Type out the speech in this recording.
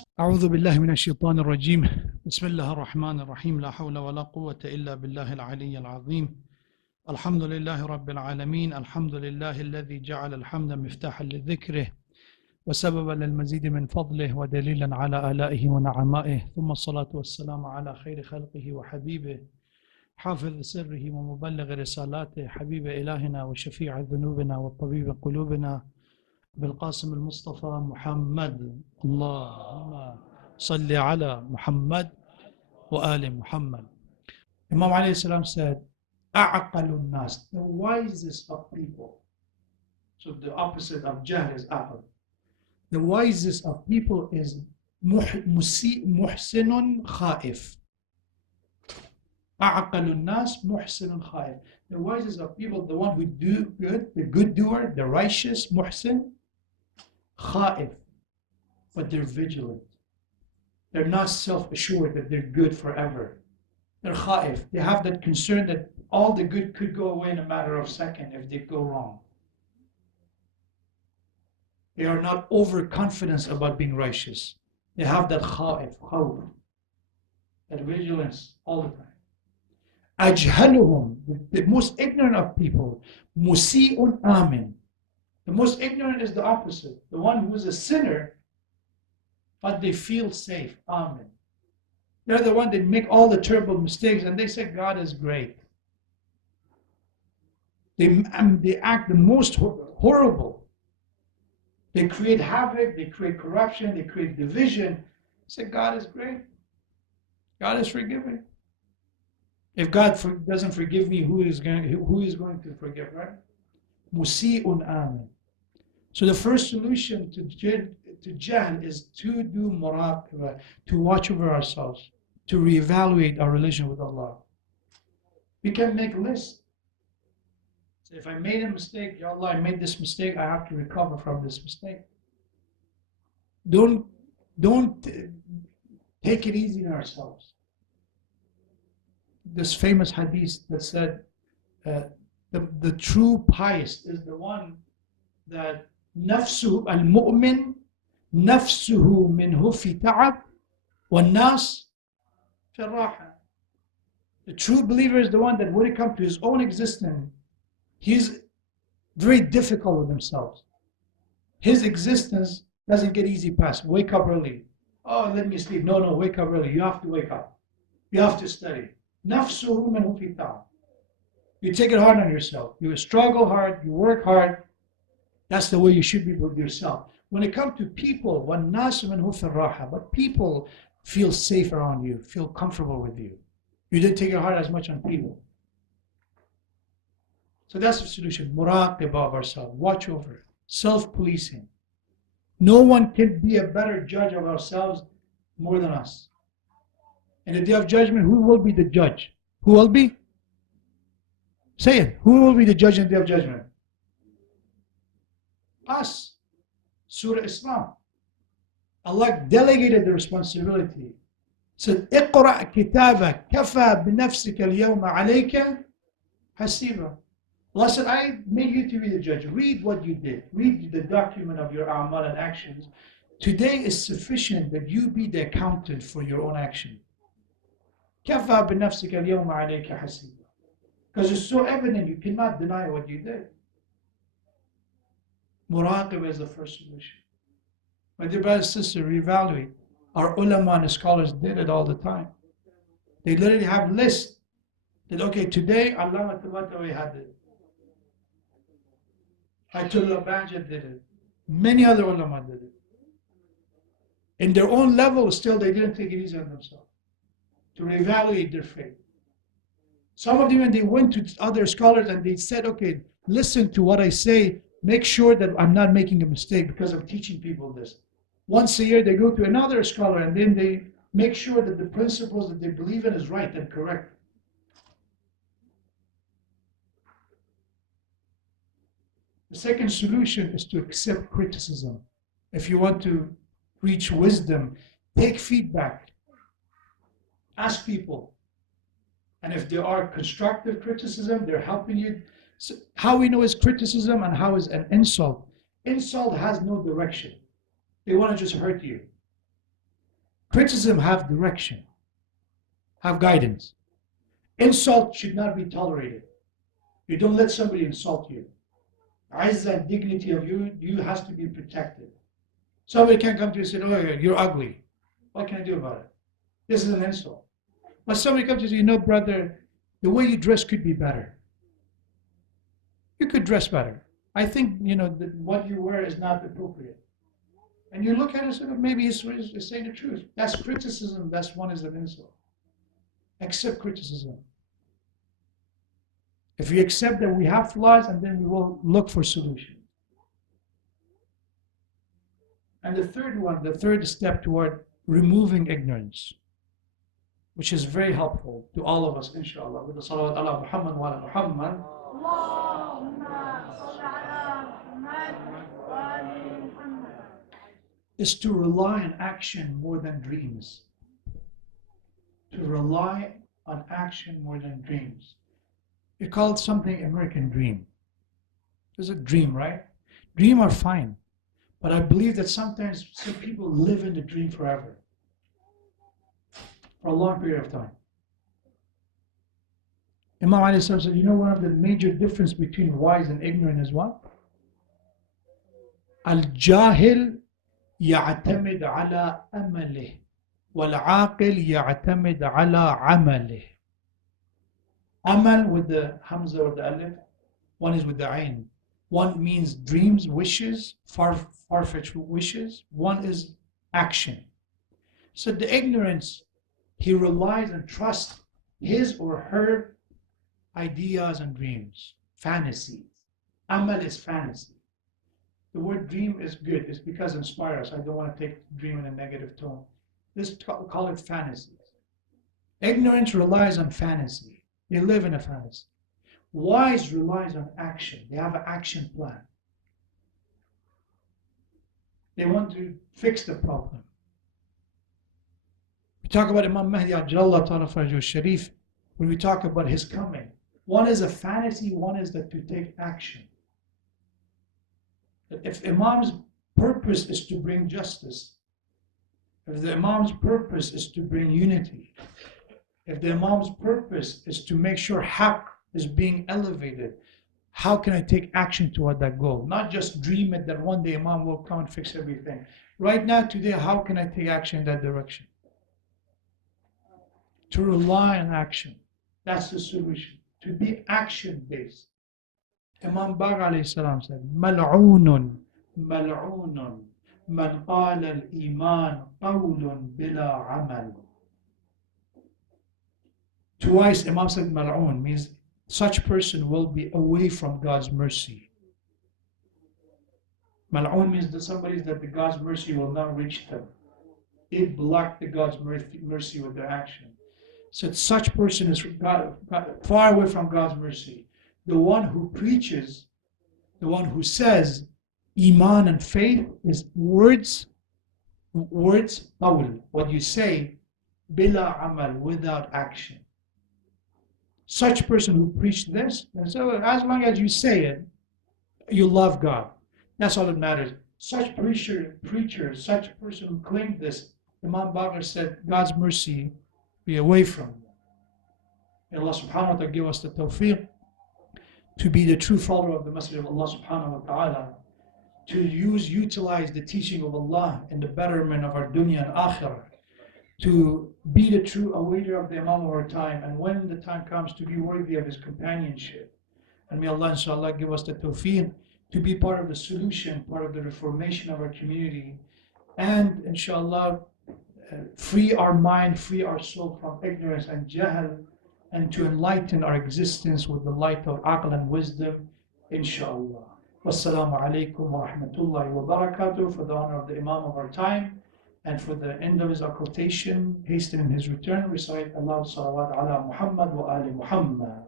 أعوذ بالله من الشيطان الرجيم بسم الله الرحمن الرحيم لا حول ولا قوة إلا بالله العلي العظيم الحمد لله رب العالمين الحمد لله الذي جعل الحمد مفتاحا لذكره وسببا للمزيد من فضله ودليلا على آلائه ونعمائه ثم الصلاة والسلام على خير خلقه وحبيبه حافظ سره ومبلغ رسالاته حبيب إلهنا وشفيع ذنوبنا وطبيب قلوبنا بالقاسم المصطفى محمد اللهم صل على محمد وآل Muhammad. Imam alayhi salam said, أعقل الناس, the wisest of people. So the opposite of jahl is aql. The wisest of people is muhsinun khaif. أعقل الناس محسن خائف. The wisest of people, the one who do good, the good doer, the righteous, muhsin, khaif. But they're vigilant. They're not self-assured that they're good forever. They're khaif. They have that concern that all the good could go away in a matter of seconds if they go wrong. They are not overconfident about being righteous. They have that khaif, khawf, that vigilance all the time. أجهلهم, the most ignorant of people, musi'un amin. The most ignorant is the opposite, the one who is a sinner, but they feel safe, amin. They're the one that make all the terrible mistakes and they say God is great. They act the most horrible. They create havoc, they create corruption, they create division. Say God is great. God is forgiving. If God doesn't forgive me, who is going to forgive, right? Musi'un amin. So the first solution to jahl is to do muraqabah, to watch over ourselves, to reevaluate our relation with Allah. We can make lists. So if I made a mistake, Ya Allah, I made this mistake, I have to recover from this mistake. Don't take it easy on ourselves. This famous hadith that said the true pious is the one that nafsu al-mu'min nafsuhu minhu fi ta'ab wa nas fi raha. The true believer is the one that when it comes to his own existence, he's very difficult with himself. His existence doesn't get easy past. Wake up early. Oh, let me sleep. No, wake up early. You have to wake up. You have to study. Nafsuhu minhu fi ta'ab. You take it hard on yourself. You struggle hard. You work hard. That's the way you should be with yourself. When it comes to people, وَالنَّاسُ مِنْهُ فِي الرَّاحَةِ, but people feel safe around you, feel comfortable with you. You didn't take it hard as much on people. So that's the solution. Muraqabah of ourselves. Watch over. Self-policing. No one can be a better judge of ourselves more than us. In the day of judgment, who will be the judge? Who will be? Say it. Who will be the judge in the day of judgment? Us. Surah Islam. Allah delegated the responsibility. Said, اقرأ كتابك كفى بنفسك اليوم عليك حسيبا. Allah said, I made you to be the judge. Read what you did. Read the document of your a'mal and actions. Today is sufficient that you be the accountant for your own action. كفى بنفسك اليوم عليك حسيبا. Because it's so evident, you cannot deny what you did. Muraqabah is the first solution. My dear brothers and sisters, reevaluate. Our ulama and scholars did it all the time. They literally have lists that, okay, today Allama Tabatawi had it. Ayatollah Bahjat did it. Many other ulama did it. In their own level, still they didn't take it easy on themselves to reevaluate their faith. Some of them, when they went to other scholars and they said, okay, listen to what I say, make sure that I'm not making a mistake because I'm teaching people this. Once a year, they go to another scholar and then they make sure that the principles that they believe in is right and correct. The second solution is to accept criticism. If you want to reach wisdom, take feedback. Ask people. And if there are constructive criticism, they're helping you. So how we know is criticism and how is an insult. Insult has no direction. They want to just hurt you. Criticism have direction, have guidance. Insult should not be tolerated. You don't let somebody insult you. Izzah and dignity of you has to be protected. Somebody can come to you and say, oh, you're ugly. What can I do about it? This is an insult. But somebody comes to you and says, brother, the way you dress could be better. You could dress better. I think, that what you wear is not appropriate. And you look at it and say, maybe he's saying the truth. That's criticism. That's one is an insult. Accept criticism. If we accept that we have flaws, and then we will look for solutions. And the third step toward removing ignorance, which is very helpful to all of us, inshallah, with the salawat ala Muhammad wa ala Muhammad, is to rely on action more than dreams. To rely on action more than dreams. We call it something American dream. There's a dream, right? Dreams are fine. But I believe that sometimes some people live in the dream forever. For a long period of time. Imam Ali said, one of the major difference between wise and ignorant is what? Al-Jahil يعتمد على أمله والعاقل يعتمد على عمله. Amal with the Hamza or the Alif, one is with the Ain. One means dreams, wishes, far-fetched wishes. One is action. So the ignorance, he relies and trusts his or her ideas and dreams, fantasies. Amal is fantasy. The word dream is good. It's because it inspires us. I don't want to take dream in a negative tone. Let's call it fantasies. Ignorance relies on fantasy. They live in a fantasy. Wise relies on action. They have an action plan. They want to fix the problem. We talk about Imam Mahdi Ajjallah Ta'ala Farajul Sharif when we talk about his coming. One is a fantasy, one is that to take action. If Imam's purpose is to bring justice, if the Imam's purpose is to bring unity, if the Imam's purpose is to make sure haqq is being elevated, how can I take action toward that goal? Not just dream it that one day Imam will come and fix everything. Right now, today, how can I take action in that direction? To rely on action. That's the solution. To be action-based. Imam Bagh alayhi salam said, Mal'oonun, Mal'oonun, man qala al-iman qawlun bila amal. Twice Imam said Mal'oon means such person will be away from God's mercy. Mal'oon means that somebody that the God's mercy will not reach them. They block the God's mercy with their action. So such person is far away from God's mercy. The one who preaches, the one who says Iman and faith is words, qawl, what you say, bila amal, without action. Such person who preached this, and so as long as you say it, you love God. That's all that matters. Such preacher, such person who claimed this, Imam Bagh said, God's mercy be away from them. May Allah subhanahu wa ta'ala give us the tawfiq to be the true follower of the message of Allah subhanahu wa ta'ala, to utilize the teaching of Allah in the betterment of our dunya and akhirah, to be the true awaiter of the Imam of our time, and when the time comes to be worthy of his companionship. And may Allah inshallah give us the tawfiq to be part of the solution, part of the reformation of our community, and inshallah free our mind, free our soul from ignorance and jahl, and to enlighten our existence with the light of aql and wisdom, inshallah. Wassalamu alaikum wa rahmatullahi wa barakatuh. For the honor of the Imam of our time, and for the end of his occultation, hasten in his return, recite Allah salawat ala Muhammad wa ali Muhammad.